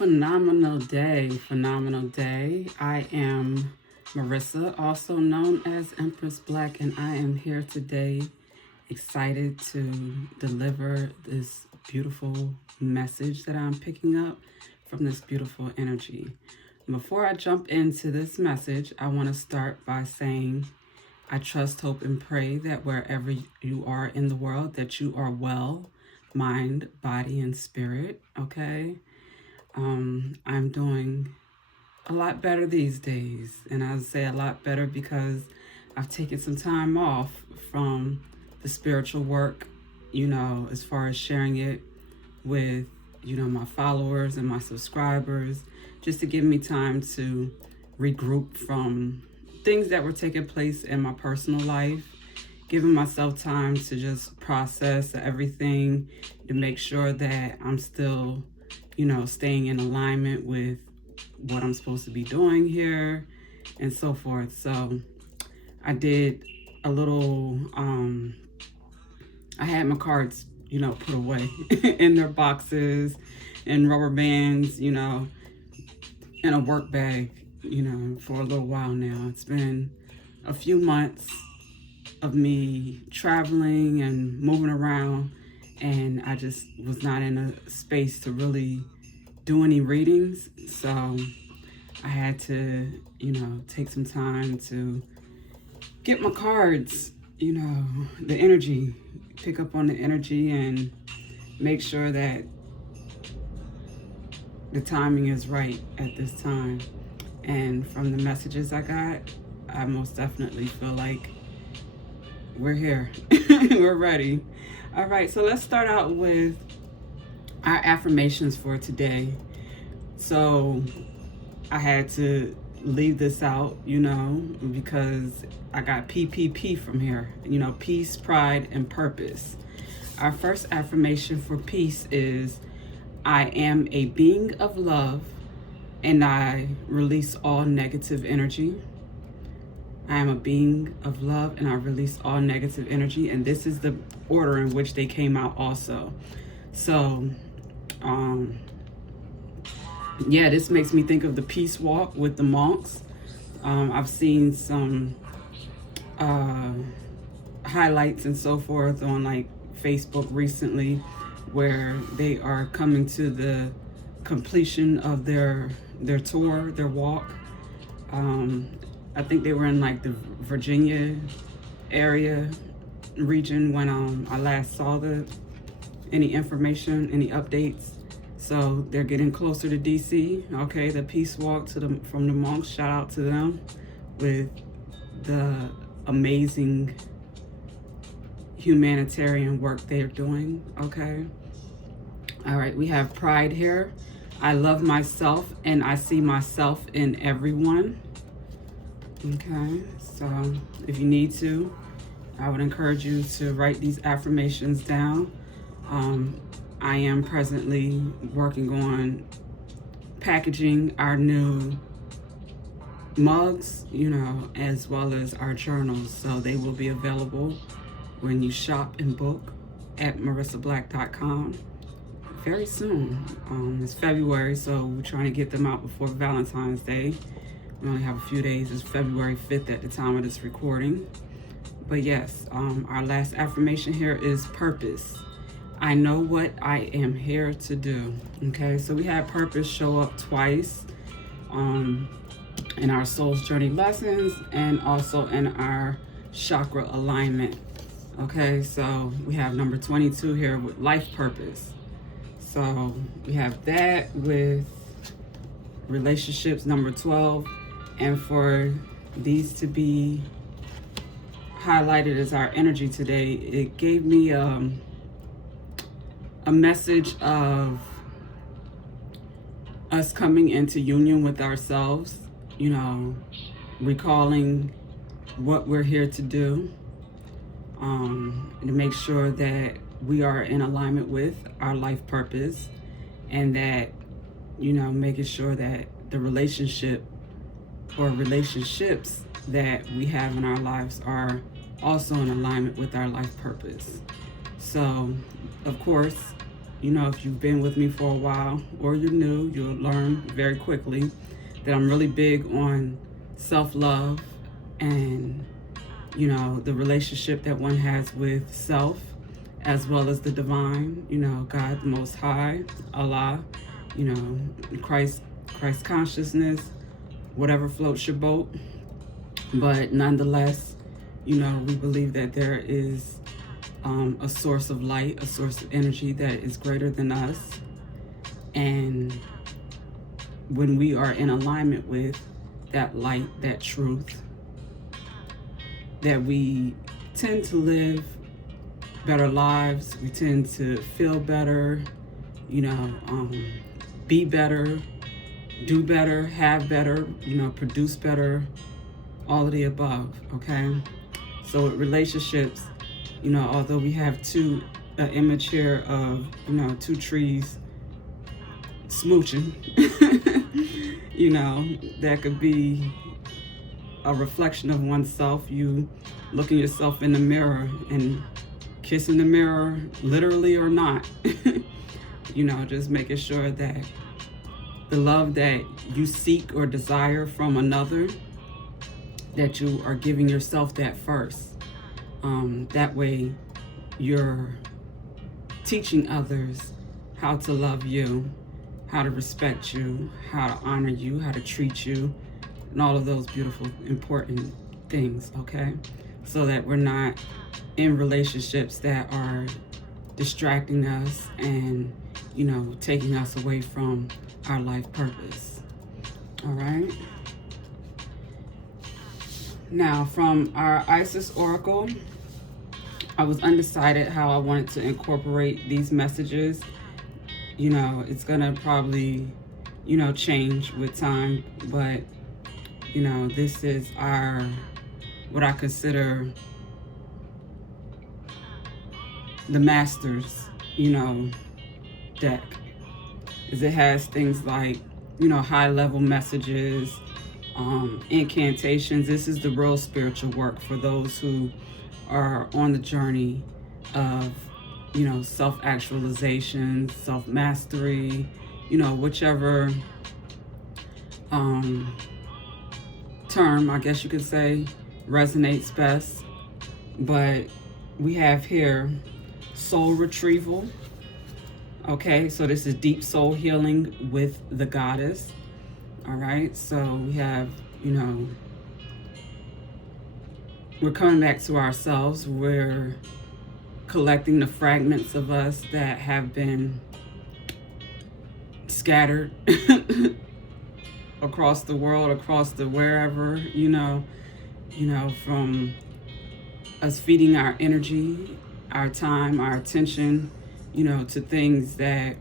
Phenomenal day, phenomenal day. I am Marissa, also known as Empress Black, and I am here today excited to deliver this beautiful message that I'm picking up from this beautiful energy. Before I jump into this message, I want to start by saying I trust, hope, and pray that wherever you are in the world, that you are well, mind, body, and spirit, okay? I'm doing a lot better these days. And I say a lot better because I've taken some time off from the spiritual work, as far as sharing it with, my followers and my subscribers, just to give me time to regroup from things that were taking place in my personal life, giving myself time to just process everything, to make sure that I'm still staying in alignment with what I'm supposed to be doing here and so forth. So I did a little, I had my cards, put away in their boxes and rubber bands, in a work bag, for a little while now. It's been a few months of me traveling and moving around, and I just was not in a space to really do any readings. So I had to, take some time to get my cards, the energy, pick up on the energy and make sure that the timing is right at this time. And from the messages I got, I most definitely feel like we're here. We're ready. All right, so let's start out with our affirmations for today. So I had to leave this out, because I got PPP from here, peace, pride, and purpose. Our first affirmation for peace is, I am a being of love and I release all negative energy. I am a being of love and I release all negative energy. And this is the order in which they came out also. So, this makes me think of the peace walk with the monks. I've seen some highlights and so forth on like Facebook recently where they are coming to the completion of their tour, their walk. I think they were in like the Virginia area region when I last saw any information, any updates. So they're getting closer to DC. Okay, the peace walk from the monks. Shout out to them with the amazing humanitarian work they're doing. Okay. All right, we have pride here. I love myself and I see myself in everyone. Okay, so if you need to, I would encourage you to write these affirmations down. I am presently working on packaging our new mugs, as well as our journals. So they will be available when you shop and book at marissablack.com very soon. It's February, so we're trying to get them out before Valentine's Day. We only have a few days. It's February 5th at the time of this recording. But yes, our last affirmation here is purpose. I know what I am here to do. Okay, so we had purpose show up twice in our soul's journey lessons and also in our chakra alignment. Okay, so we have number 22 here with life purpose. So we have that with relationships, number 12. And for these to be highlighted as our energy today, it gave me a message of us coming into union with ourselves, recalling what we're here to do, to make sure that we are in alignment with our life purpose, and that, making sure that the relationship or relationships that we have in our lives are also in alignment with our life purpose. So, of course, you know, if you've been with me for a while or you're new, you'll learn very quickly that I'm really big on self-love and, you know, the relationship that one has with self as well as the divine, you know, God the Most High, Allah, you know, Christ consciousness, whatever floats your boat. But nonetheless, you know, we believe that there is a source of light, a source of energy that is greater than us. And when we are in alignment with that light, that truth, that we tend to live better lives, we tend to feel better, you know, be better, do better, have better, you know, produce better, all of the above, okay? So with relationships, you know, although we have an image here of, you know, two trees smooching, you know, that could be a reflection of oneself, you looking yourself in the mirror and kissing the mirror, literally or not, you know, just making sure that the love that you seek or desire from another, that you are giving yourself that first. That way you're teaching others how to love you, how to respect you, how to honor you, how to treat you, and all of those beautiful, important things, okay? So that we're not in relationships that are distracting us and, you know, taking us away from our life purpose, all right? Now, from our Isis Oracle, I was undecided how I wanted to incorporate these messages. You know, it's gonna probably, you know, change with time, but, you know, this is what I consider the Masters, you know, deck. Is it has things like, you know, high level messages, incantations. This is the real spiritual work for those who are on the journey of, you know, self-actualization, self-mastery, you know, whichever term, I guess you could say, resonates best. But we have here soul retrieval. Okay, so this is deep soul healing with the goddess. All right, so we have, you know, we're coming back to ourselves. We're collecting the fragments of us that have been scattered across the world, across the wherever, you know, from us feeding our energy, our time, our attention, you know, to things that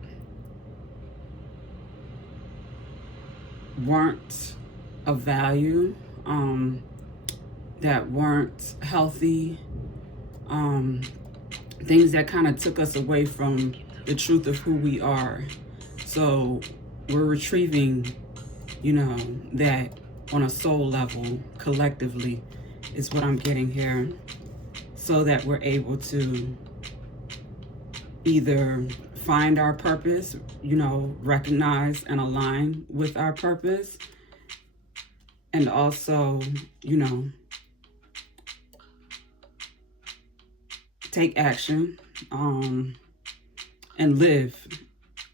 weren't of value, that weren't healthy, things that kind of took us away from the truth of who we are. So we're retrieving, you know, that on a soul level, collectively, is what I'm getting here, so that we're able to either find our purpose, you know, recognize and align with our purpose, and also, you know, take action and live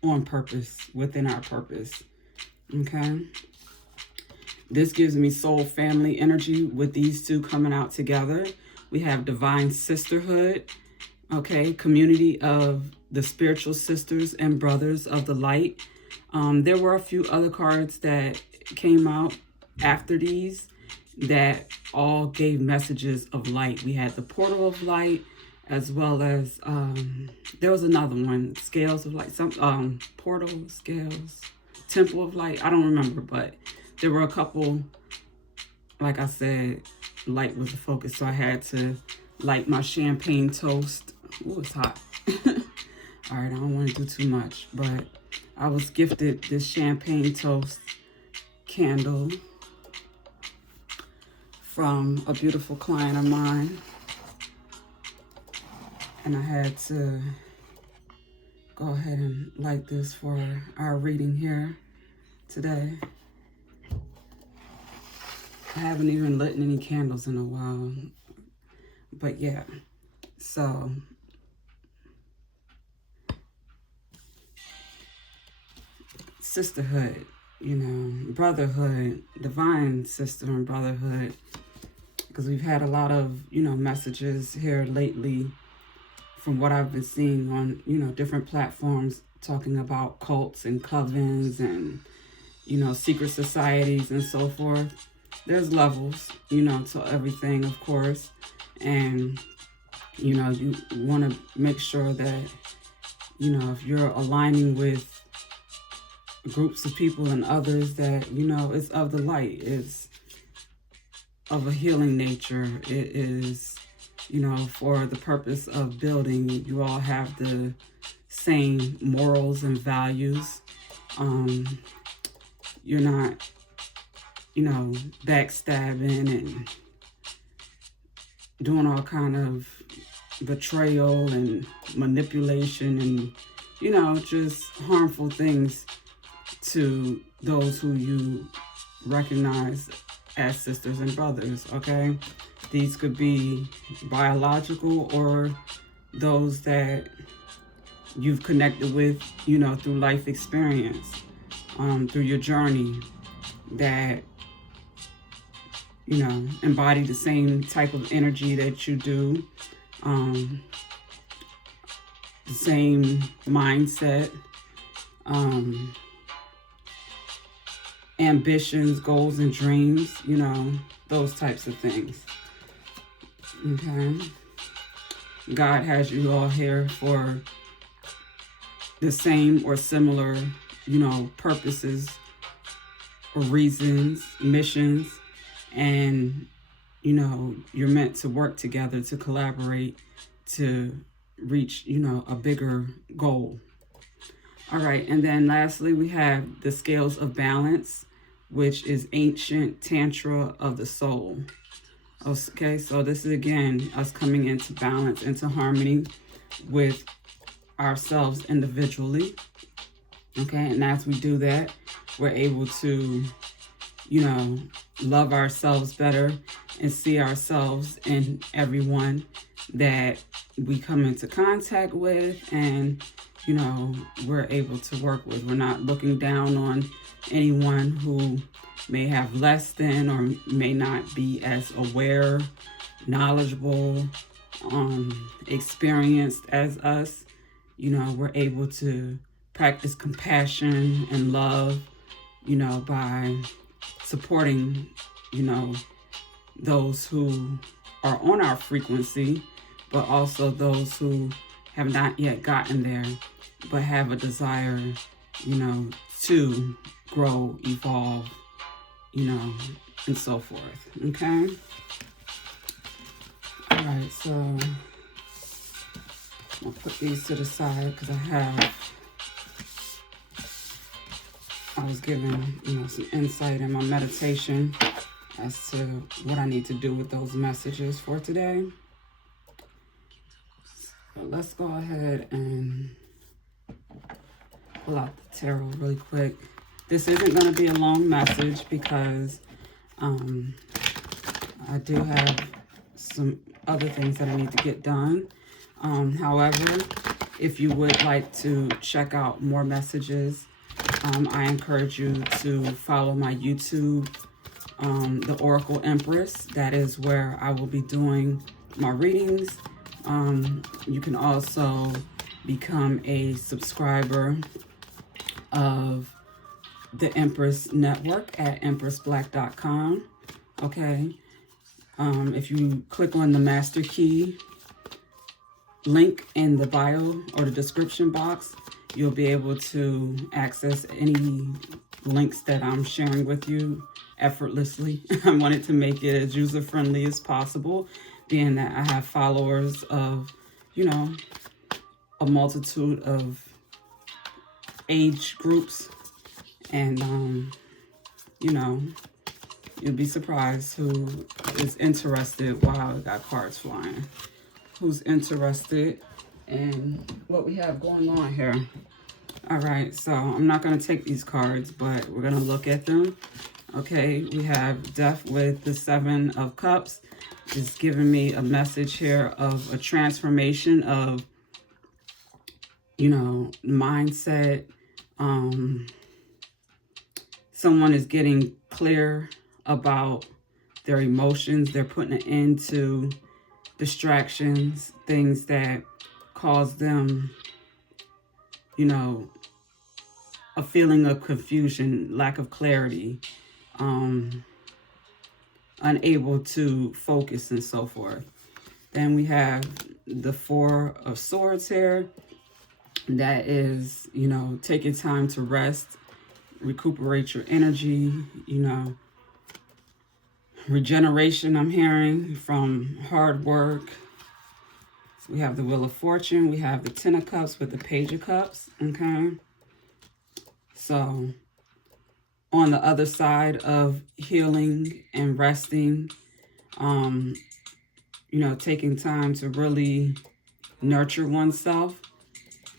on purpose, within our purpose, okay? This gives me soul family energy with these two coming out together. We have divine sisterhood, okay? Community of the spiritual sisters and brothers of the light. There were a few other cards that came out after these that all gave messages of light. We had the portal of light, as well as there was another one, scales of light, some portal, scales, temple of light. I don't remember, but there were a couple. Like I said, light was the focus, so I had to light my champagne toast. Ooh, it's hot. All right, I don't want to do too much, but I was gifted this champagne toast candle from a beautiful client of mine. And I had to go ahead and light this for our reading here today. I haven't even lit any candles in a while, but yeah, so sisterhood, you know, brotherhood, divine sister and brotherhood, because we've had a lot of, you know, messages here lately from what I've been seeing on, you know, different platforms talking about cults and covens and, you know, secret societies and so forth. There's levels, you know, to everything, of course. And, you know, you want to make sure that, you know, if you're aligning with groups of people and others that, you know, is of the light, is of a healing nature, it is, you know, for the purpose of building. You all have the same morals and values. You're not, you know, backstabbing and doing all kind of betrayal and manipulation and, you know, just harmful things to those who you recognize as sisters and brothers, okay? These could be biological or those that you've connected with, you know, through life experience, through your journey, that, you know, embody the same type of energy that you do, the same mindset, ambitions, goals, and dreams, you know, those types of things. Okay? God has you all here for the same or similar, you know, purposes or reasons, missions, and, you know, you're meant to work together, to collaborate, to reach, you know, a bigger goal. All right, and then lastly, we have the scales of balance, which is ancient tantra of the soul. Okay, so this is, again, us coming into balance, into harmony with ourselves individually. Okay, and as we do that, we're able to, you know, love ourselves better and see ourselves in everyone that we come into contact with, and, you know, we're able to work with. We're not looking down on anyone who may have less than or may not be as aware, knowledgeable, experienced as us. You know, we're able to practice compassion and love, you know, by supporting, you know, those who are on our frequency, but also those who have not yet gotten there, but have a desire, you know, to grow, evolve, you know, and so forth. Okay? All right, so I'll put these to the side because I was given, you know, some insight in my meditation as to what I need to do with those messages for today. So let's go ahead and pull out the tarot really quick. This isn't going to be a long message because I do have some other things that I need to get done. However, if you would like to check out more messages, I encourage you to follow my YouTube, The Oracle Empress. That is where I will be doing my readings. You can also become a subscriber of the Empress Network at empressblack.com. Okay. If you click on the Master Key link in the bio or the description box, you'll be able to access any links that I'm sharing with you effortlessly. I wanted to make it as user-friendly as possible, being that I have followers of, you know, a multitude of age groups. And, you know, you'll be surprised who is interested. Wow, I got cards flying. Who's interested and what we have going on here. All right, so I'm not going to take these cards, but we're going to look at them. Okay, we have Death with the Seven of Cups. It's giving me a message here of a transformation of, you know, mindset. Someone is getting clear about their emotions. They're putting an end to distractions, things that cause them, you know, a feeling of confusion, lack of clarity, unable to focus and so forth. Then we have the Four of Swords here. That is, you know, taking time to rest, recuperate your energy, you know, regeneration I'm hearing from hard work. So we have the Wheel of Fortune. We have the Ten of Cups with the Page of Cups, okay? So on the other side of healing and resting, you know, taking time to really nurture oneself,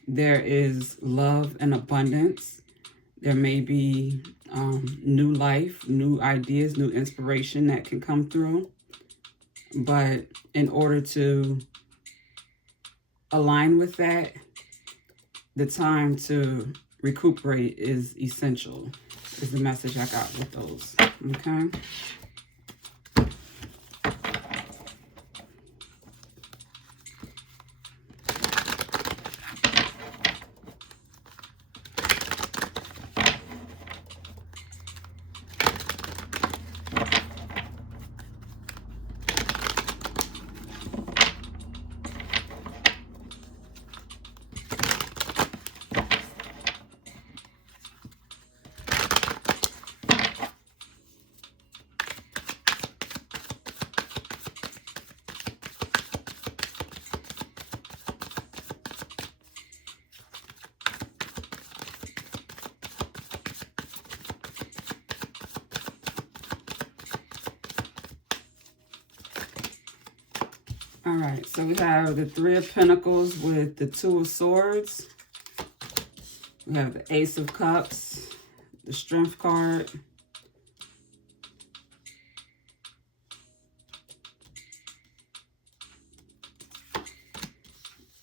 there is love and abundance. There may be new life, new ideas, new inspiration that can come through. But in order to align with that, the time to recuperate is essential, is the message I got with those, okay? All right, so we have the Three of Pentacles with the Two of Swords. We have the Ace of Cups, the Strength card.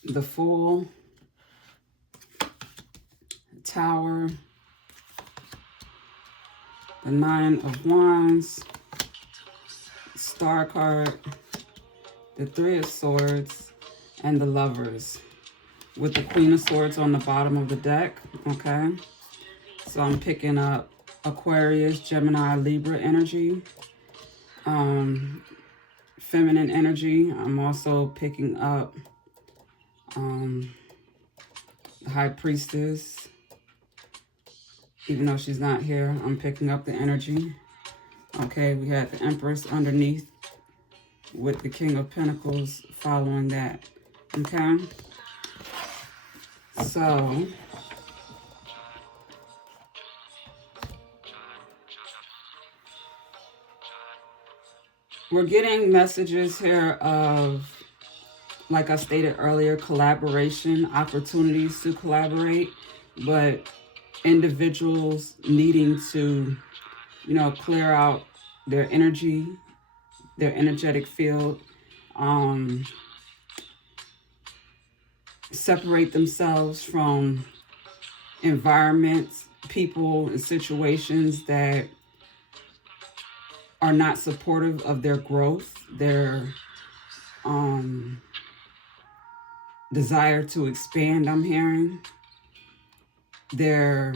The Fool, Tower, the Nine of Wands, Star card, the Three of Swords, and the Lovers, with the Queen of Swords on the bottom of the deck, okay? So I'm picking up Aquarius, Gemini, Libra energy, feminine energy. I'm also picking up the High Priestess. Even though she's not here, I'm picking up the energy. Okay, we had the Empress underneath with the King of Pentacles following that, okay? So, we're getting messages here of, like I stated earlier, collaboration, opportunities to collaborate, but individuals needing to, you know, clear out their energy, their energetic field, separate themselves from environments, people, and situations that are not supportive of their growth, their desire to expand, I'm hearing, their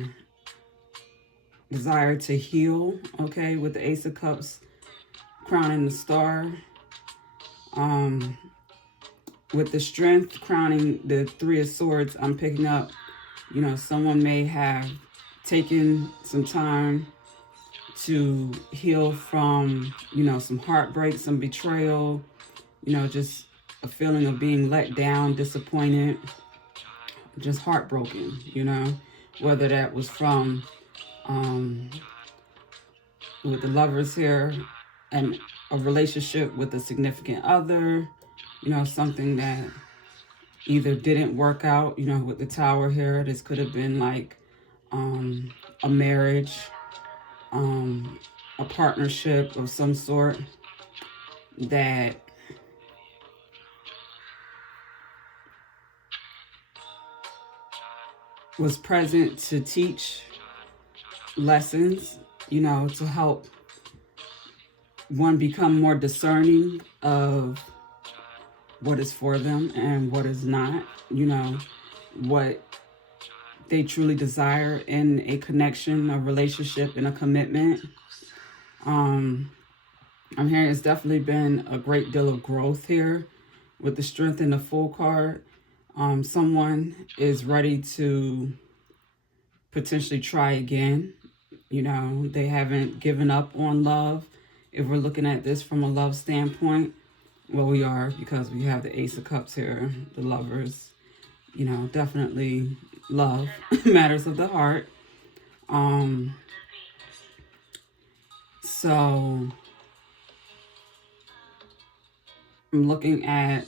desire to heal, okay, with the Ace of Cups crowning the Star, with the Strength crowning the Three of Swords. I'm picking up, you know, someone may have taken some time to heal from, you know, some heartbreak, some betrayal, you know, just a feeling of being let down, disappointed, just heartbroken, you know, whether that was from, with the Lovers here, and a relationship with a significant other, you know, something that either didn't work out, with the Tower here. This could have been like a marriage, a partnership of some sort that was present to teach lessons, to help one become more discerning of what is for them and what is not, what they truly desire in a connection, a relationship, and a commitment. I'm hearing it's definitely been a great deal of growth here with the Strength and the Fool card. Someone is ready to potentially try again. They haven't given up on love. If we're looking at this from a love standpoint, well, we are, because we have the Ace of Cups here, the Lovers. Definitely love, matters of the heart. So I'm looking at,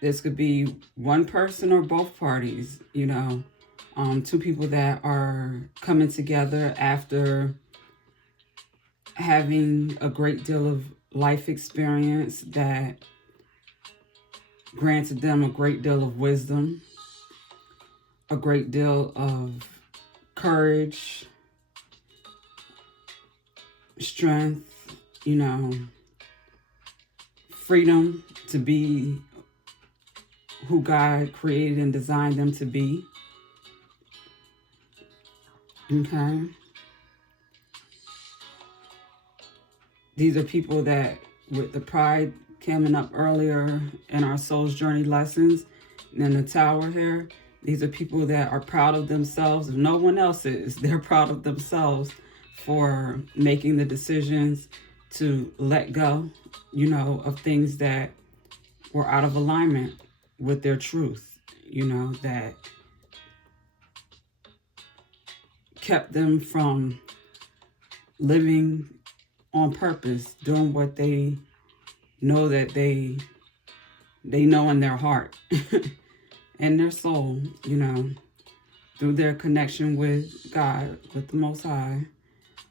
this could be one person or both parties, two people that are coming together after having a great deal of life experience that granted them a great deal of wisdom, a great deal of courage, strength, freedom to be who God created and designed them to be. Okay. These are people that, with the pride coming up earlier in our Soul's Journey lessons, and then the Tower here, these are people that are proud of themselves. If no one else is, they're proud of themselves for making the decisions to let go, of things that were out of alignment with their truth, that kept them from living on purpose, doing what they know that they know in their heart and their soul, through their connection with God, with the Most High,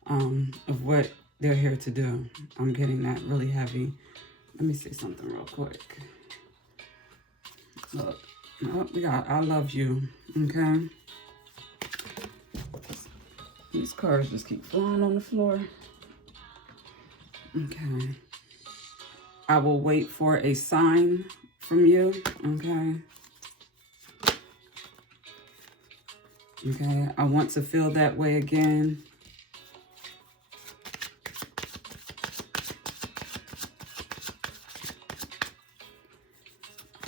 of what they're here to do. I'm getting that really heavy. Let me say something real quick. Look, we got I love you, okay? These cards just keep flying on the floor. Okay. I will wait for a sign from you, okay? Okay, I want to feel that way again.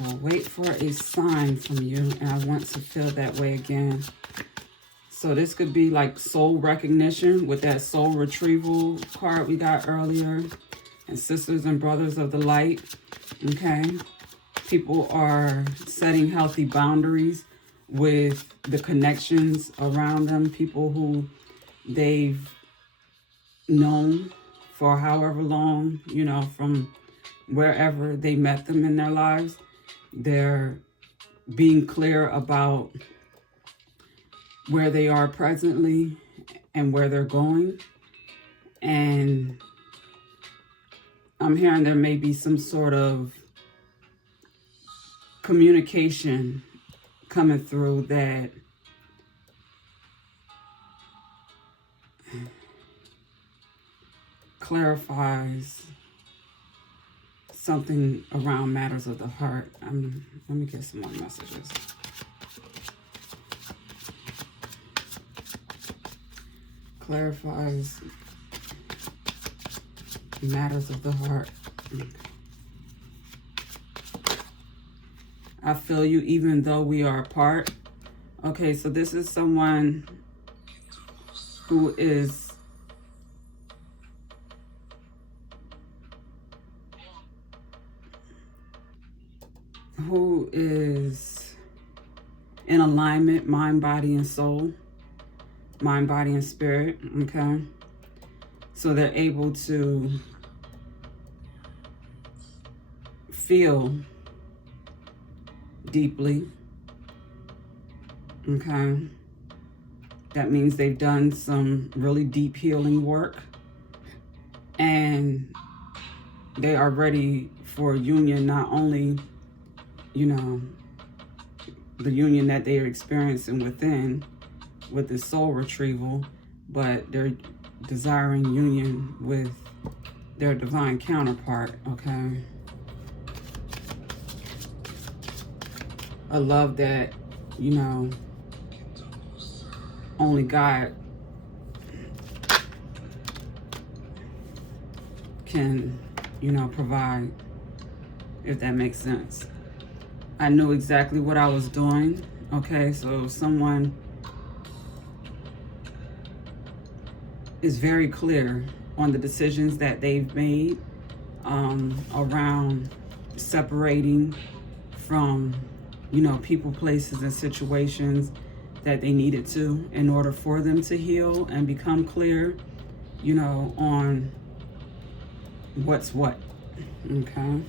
I'll wait for a sign from you, and I want to feel that way again. So this could be like soul recognition with that soul retrieval card we got earlier. And sisters and brothers of the light, okay? People are setting healthy boundaries with the connections around them, people who they've known for however long, from wherever they met them in their lives. They're being clear about where they are presently and where they're going. And I'm hearing there may be some sort of communication coming through that clarifies something around matters of the heart. Let me get some more messages. Clarifies matters of the heart. I feel you even though we are apart. Okay, so this is someone who is in alignment, mind, body, and soul. Mind, body, and spirit, okay? So they're able to feel deeply. Okay. That means they've done some really deep healing work, and they are ready for a union, not only, you know, the union that they are experiencing within with the soul retrieval, but they're desiring union with their divine counterpart, okay? I love that, you know, only God can, you know, provide, if that makes sense. I knew exactly what I was doing, okay? So if someone is very clear on the decisions that they've made around separating from, you know, people, places, and situations that they needed to in order for them to heal and become clear, you know, on what's what, okay?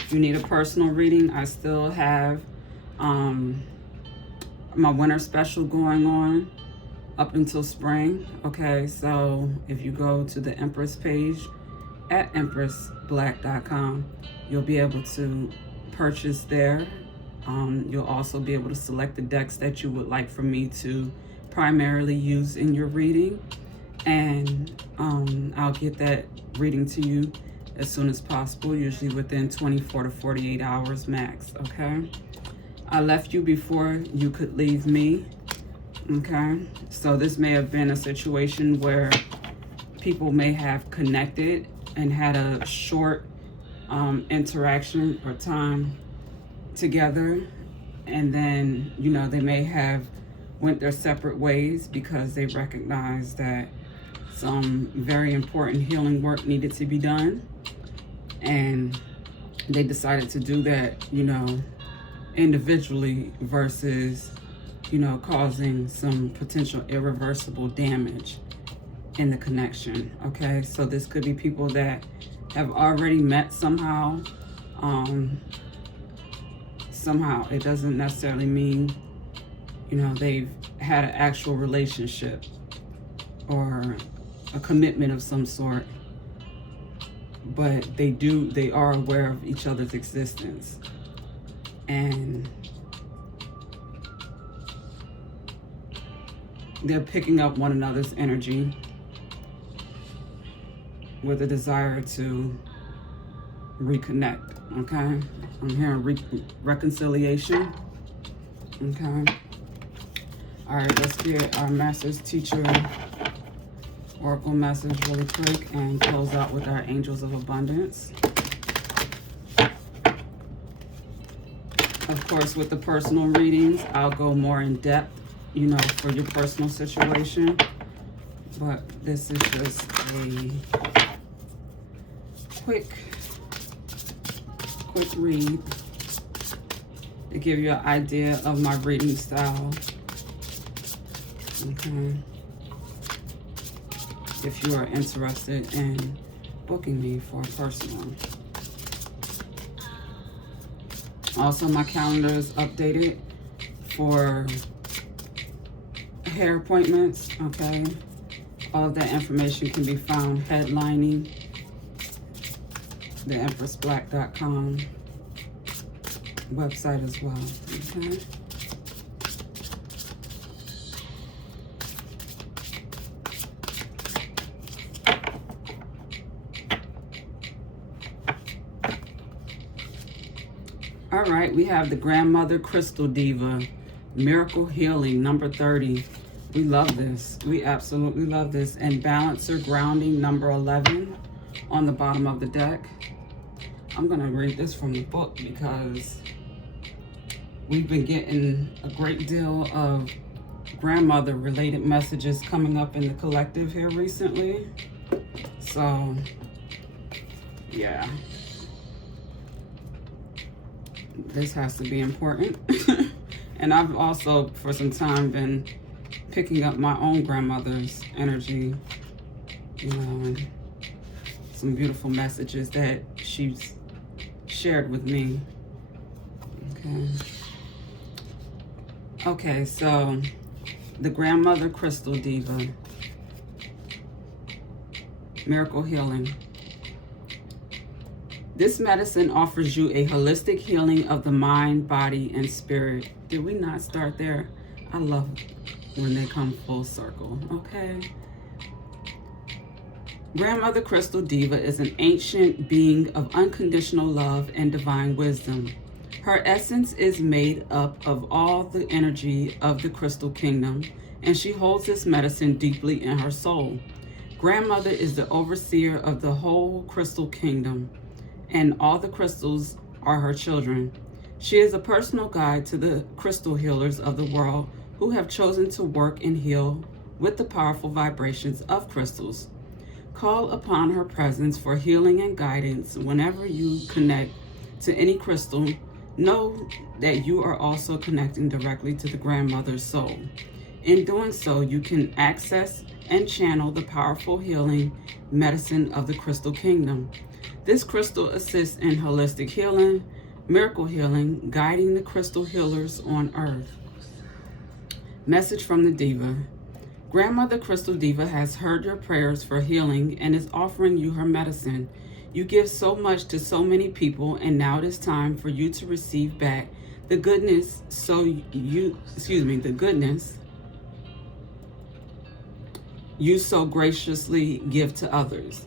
If you need a personal reading, I still have my winter special going on up until spring. Okay, so if you go to the Empress page at empressblack.com, you'll be able to purchase there. You'll also be able to select the decks that you would like for me to primarily use in your reading, and I'll get that reading to you as soon as possible, usually within 24 to 48 hours max, okay? I left you before you could leave me, okay? So this may have been a situation where people may have connected and had a short interaction or time together, and then, you know, they may have went their separate ways because they recognized that some very important healing work needed to be done, and they decided to do that, you know, individually versus, you know, causing some potential irreversible damage in the connection, okay? So this could be people that have already met somehow. Somehow, it doesn't necessarily mean, you know, they've had an actual relationship or a commitment of some sort, but they are aware of each other's existence, and they're picking up one another's energy with a desire to reconnect, okay? I'm hearing reconciliation, okay? All right, let's get our Master's Teacher Oracle message really quick and close out with our Angels of Abundance. Of course, with the personal readings, I'll go more in depth, you know, for your personal situation. But this is just a quick read to give you an idea of my reading style. Okay. If you are interested in booking me for a personal. Also, my calendar is updated for hair appointments, okay? All of that information can be found headlining the empressblack.com website as well, okay? All right, we have the Grandmother Crystal Diva, Miracle Healing, number 30. We love this. We absolutely love this. And Balancer Grounding, number 11, on the bottom of the deck. I'm going to read this from the book because we've been getting a great deal of grandmother-related messages coming up in the collective here recently. So, yeah. this has to be important. And I've also, for some time, been picking up my own grandmother's energy, you know, and some beautiful messages that she's shared with me. Okay, so the Grandmother Crystal Diva, Miracle Healing. This medicine offers you a holistic healing of the mind, body, and spirit. Did we not start there? I love when they come full circle, okay? Grandmother Crystal Diva is an ancient being of unconditional love and divine wisdom. Her essence is made up of all the energy of the Crystal Kingdom, and she holds this medicine deeply in her soul. Grandmother is the overseer of the whole Crystal Kingdom, and all the crystals are her children. She is a personal guide to the crystal healers of the world who have chosen to work and heal with the powerful vibrations of crystals. Call upon her presence for healing and guidance whenever you connect to any crystal. Know that you are also connecting directly to the grandmother's soul. In doing so, you can access and channel the powerful healing medicine of the Crystal Kingdom. This crystal assists in holistic healing, miracle healing, guiding the crystal healers on earth. Message from the Diva. Grandmother Crystal Diva has heard your prayers for healing and is offering you her medicine. You give so much to so many people, and now it is time for you to receive back the goodness the goodness you so graciously give to others.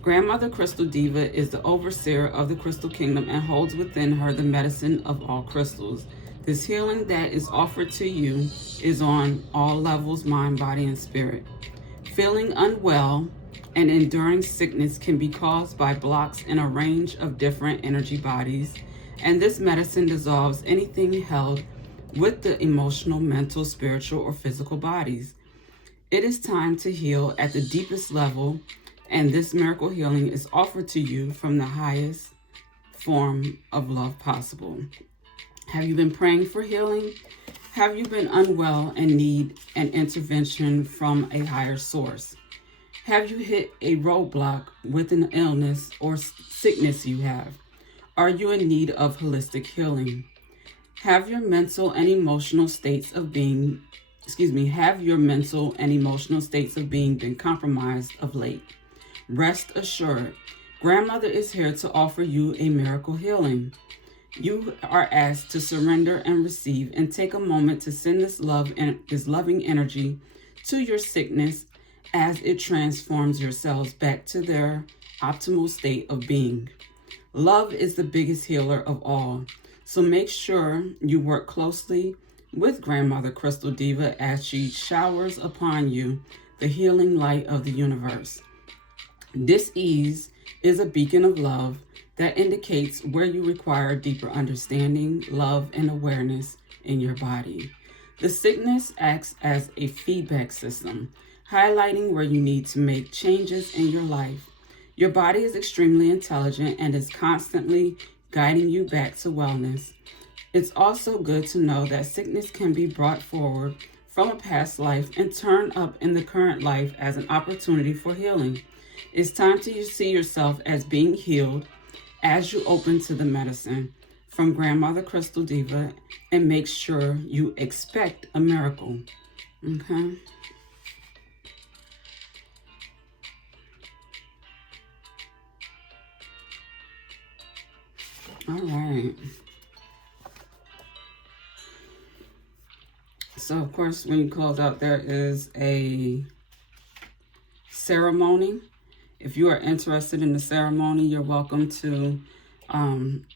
Grandmother Crystal Diva is the overseer of the Crystal Kingdom and holds within her the medicine of all crystals. This healing that is offered to you is on all levels, mind, body, and spirit. Feeling unwell and enduring sickness can be caused by blocks in a range of different energy bodies, and this medicine dissolves anything held with the emotional, mental, spiritual, or physical bodies. It is time to heal at the deepest level, and this miracle healing is offered to you from the highest form of love possible. Have you been praying for healing? Have you been unwell and need an intervention from a higher source? Have you hit a roadblock with an illness or sickness you have? Are you in need of holistic healing? Have your mental and emotional states of being been compromised of late? Rest assured, Grandmother is here to offer you a miracle healing. You are asked to surrender and receive, and take a moment to send this love and this loving energy to your sickness as it transforms your cells back to their optimal state of being. Love is the biggest healer of all, so make sure you work closely with Grandmother Crystal Diva as she showers upon you the healing light of the universe. This ease is a beacon of love that indicates where you require deeper understanding, love, and awareness in your body. The sickness acts as a feedback system, highlighting where you need to make changes in your life. Your body is extremely intelligent and is constantly guiding you back to wellness. It's also good to know that sickness can be brought forward from a past life and turn up in the current life as an opportunity for healing. It's time to see yourself as being healed as you open to the medicine from Grandmother Crystal Diva, and make sure you expect a miracle. Okay? All right. So, of course, when you close out, there is a ceremony. If you are interested in the ceremony, you're welcome to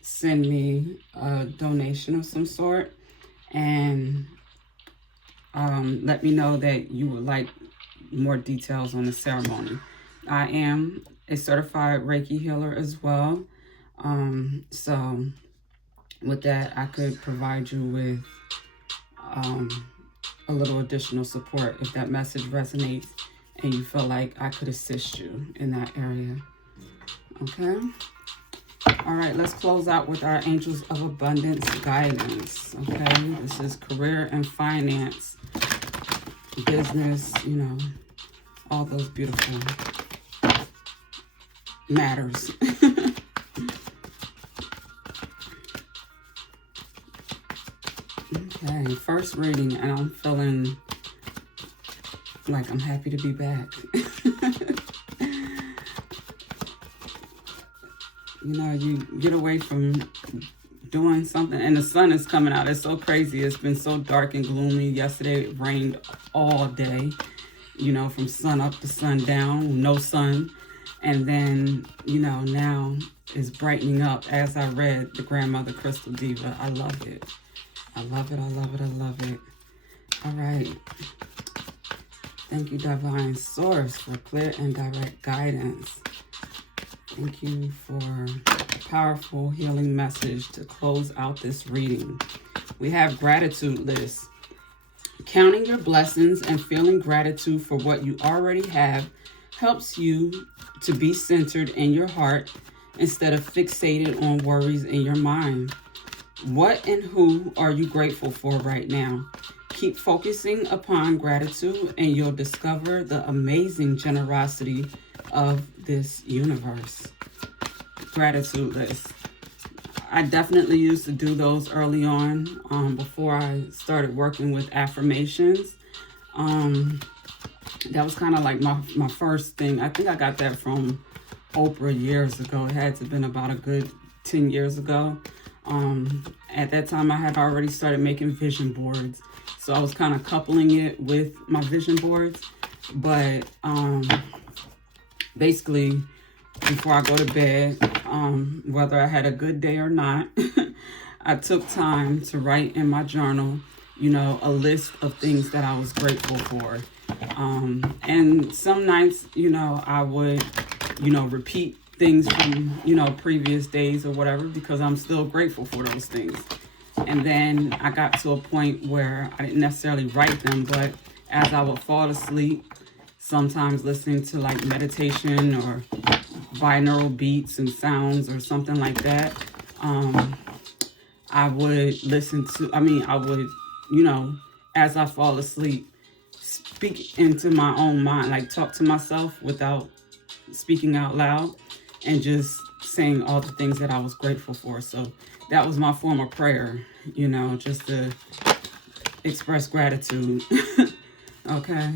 send me a donation of some sort, and let me know that you would like more details on the ceremony. I am a certified Reiki healer as well. So with that, I could provide you with a little additional support if that message resonates and you feel like I could assist you in that area. Okay? All right, let's close out with our Angels of Abundance guidance. Okay, this is career and finance, business, you know, all those beautiful matters. Okay, first reading, and I'm feeling like I'm happy to be back. You know, you get away from doing something, and the sun is coming out. It's so crazy. It's been so dark and gloomy. Yesterday it rained all day, you know, from sun up to sundown, no sun. And then, you know, now it's brightening up as I read The Grandmother Crystal Diva. I love it. I love it. I love it. I love it. All right. Thank you, Divine Source, for clear and direct guidance. Thank you for a powerful healing message to close out this reading. We have gratitude list. Counting your blessings and feeling gratitude for what you already have helps you to be centered in your heart instead of fixated on worries in your mind. What and who are you grateful for right now? Keep focusing upon gratitude and you'll discover the amazing generosity of this universe. Gratitude list. I definitely used to do those early on, before I started working with affirmations. That was kind of like my first thing. I think I got that from Oprah years ago. It had to have been about a good 10 years ago. At that time, I had already started making vision boards. So I was kind of coupling it with my vision boards. But basically, before I go to bed, whether I had a good day or not, I took time to write in my journal, you know, a list of things that I was grateful for. And some nights, you know, I would, you know, repeat things from, you know, previous days or whatever, because I'm still grateful for those things. And then I got to a point where I didn't necessarily write them, but as I would fall asleep, sometimes listening to like meditation or binaural beats and sounds or something like that, I would listen to, I would, you know, as I fall asleep, speak into my own mind, like talk to myself without speaking out loud and just saying all the things that I was grateful for. So that was my form of prayer, you know, just to express gratitude. Okay.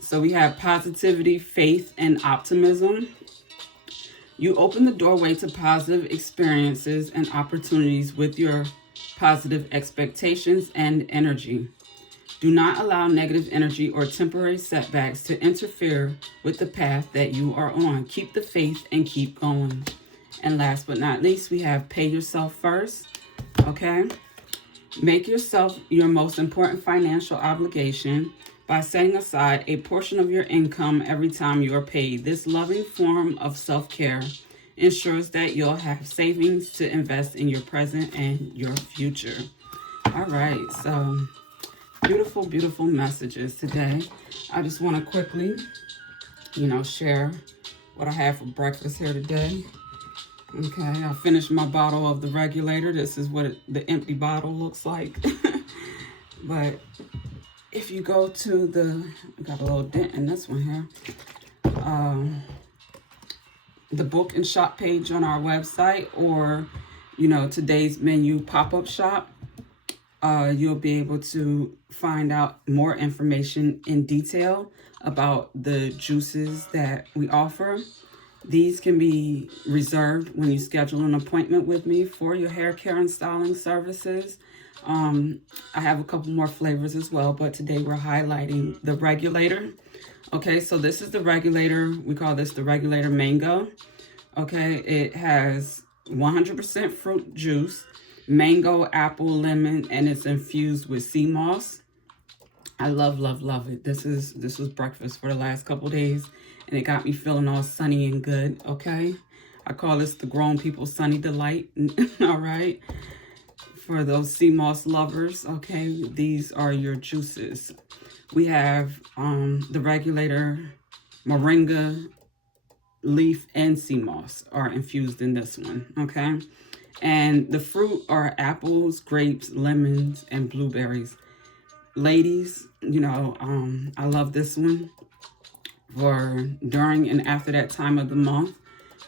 So we have positivity, faith, and optimism. You open the doorway to positive experiences and opportunities with your positive expectations and energy. Do not allow negative energy or temporary setbacks to interfere with the path that you are on. Keep the faith and keep going. And last but not least, we have pay yourself first. Okay? Make yourself your most important financial obligation by setting aside a portion of your income every time you are paid. This loving form of self-care ensures that you'll have savings to invest in your present and your future. All right, so beautiful, beautiful messages today. I just want to quickly, you know, share what I had for breakfast here today. Okay, I finished my bottle of the regulator. This is what the empty bottle looks like. But if you go to I got a little dent in this one here. The book and shop page on our website, or, you know, today's menu pop-up shop, you'll be able to find out more information in detail about the juices that we offer. These can be reserved when you schedule an appointment with me for your hair care and styling services. I have a couple more flavors as well, but today we're highlighting the regulator. Okay, so this is the regulator. We call this the regulator mango. Okay, it has 100% fruit juice, mango, apple, lemon, and it's infused with sea moss. I love, love, love it. This was breakfast for the last couple days, and it got me feeling all sunny and good. Okay, I call this the grown people sunny delight. All right, for those sea moss lovers. Okay, these are your juices. We have the regulator moringa leaf and sea moss are infused in this one, okay? And the fruit are apples, grapes, lemons, and blueberries. Ladies, you know, I love this one for during and after that time of the month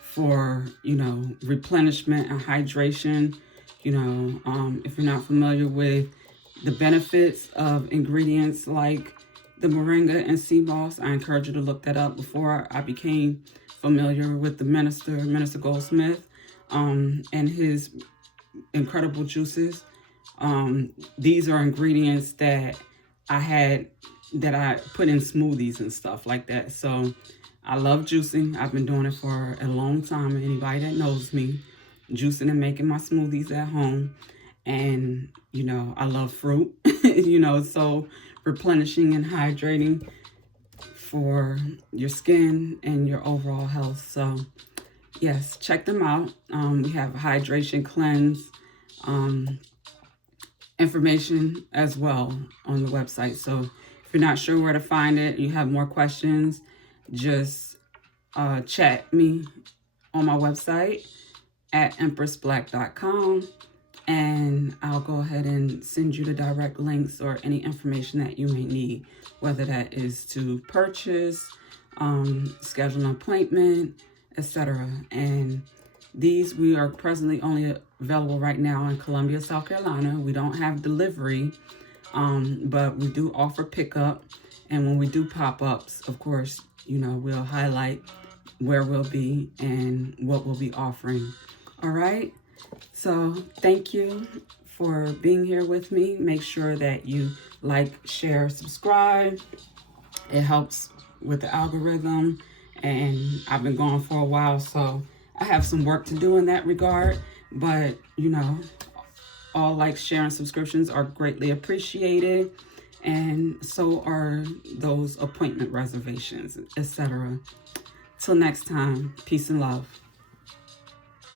for, you know, replenishment and hydration. You know, if you're not familiar with the benefits of ingredients like the moringa and sea moss, I encourage you to look that up. Before I became familiar with the Minister Goldsmith, and his incredible juices. These are ingredients that I put in smoothies and stuff like that. So I love juicing. I've been doing it for a long time. Anybody that knows me, juicing and making my smoothies at home. And, you know, I love fruit, you know, so replenishing and hydrating for your skin and your overall health. So yes, check them out. We have a hydration cleanse information as well on the website. So if you're not sure where to find it, you have more questions, just chat me on my website at empressblack.com, and I'll go ahead and send you the direct links or any information that you may need, whether that is to purchase, schedule an appointment, etc. And these, we are presently only available right now in Columbia, South Carolina. We don't have delivery, but we do offer pickup. And when we do pop-ups, of course, you know, we'll highlight where we'll be and what we'll be offering. All right. So thank you for being here with me. Make sure that you like, share, subscribe. It helps with the algorithm. And I've been gone for a while, so I have some work to do in that regard. But, you know, all likes, share, and subscriptions are greatly appreciated. And so are those appointment reservations, etc. Till next time, peace and love.